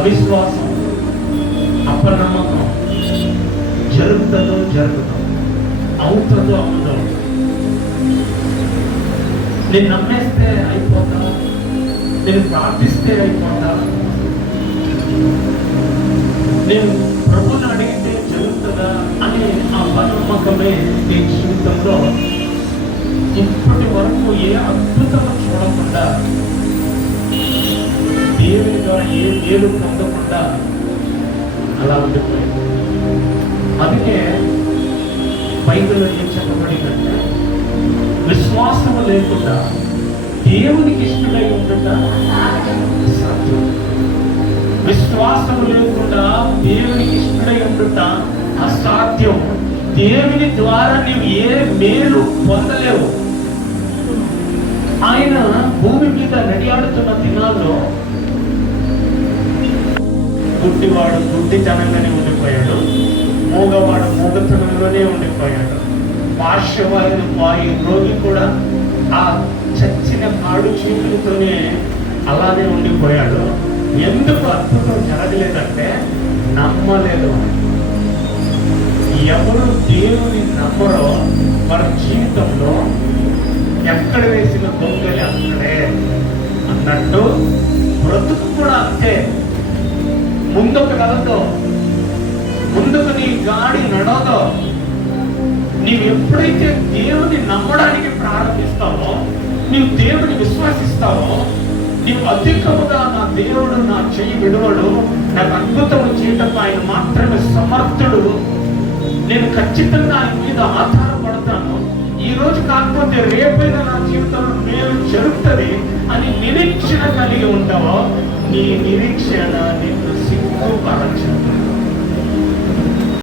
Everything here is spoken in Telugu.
అవిశ్వాసం, అపనమ్మకం జరుగుతుందో అవుతుందో అవుతుందో. నేను నమ్మేస్తే అయిపోతా, నేను ప్రార్థిస్తే అయిపోతా, నేను ప్రభుని అడిగితే జరుగుతుందా అనే ఆ అపనమ్మకమే నీ జీవితంలో ఇప్పటి వరకు ఏ అద్భుతం చూడకుండా, దేవుని ద్వారా ఏ మేలు పొందకుండా అలా ఉండిపోయింది. అందుకే బైబిల్లో ఏం చెప్పబడిందంటే, విశ్వాసము లేకుండా దేవునికి ఇష్టమై ఉండుట అసాధ్యం. విశ్వాసము లేకుండా దేవునికి ఇష్టమై ఉండుట అసాధ్యం. దేవుని ద్వారా నీవు ఏ మేలు పొందలేవు. ఆయన భూమి మీద నడియాడుతున్న దినాల్లో గుడ్డివాడు గుడ్డితనంగానే ఉండిపోయాడు, మూగవాడు మూగతనంలోనే ఉండిపోయాడు, పార్శ్వవాయు రోగి కూడా ఆ చచ్చిన కాడు చీకులతోనే అలానే ఉండిపోయాడు. ఎందుకు అద్భుతం జరగలేదంటే నమ్మలేదు. ఎవరు దేవుని నమ్మరో వారి జీవితంలో ఎక్కడ వేసిన దొంగలి అక్కడే అన్నట్టు బ్రతుకు కూడా అంతే. ముందుకు వెళ్తో, ముందుకు నీ గాడి నడవదో. నీవు ఎప్పుడైతే దేవుని నమ్మడానికి ప్రారంభిస్తావో, నీవు దేవుని విశ్వసిస్తావో, నీవు అధికముగా నా దేవుడు నా చెయ్యి విడువడు, నాకు అద్భుతము చేయటం ఆయన మాత్రమే సమర్థుడు, నేను ఖచ్చితంగా ఆయన మీద ఆధారపడతాను, ఈ రోజు కాకపోతే రేపైనా నా జీవితంలో మేలు జరుగుతుంది అని నిరీక్షణ కలిగి ఉంటావో, నీ నిరీక్షణ నిన్ను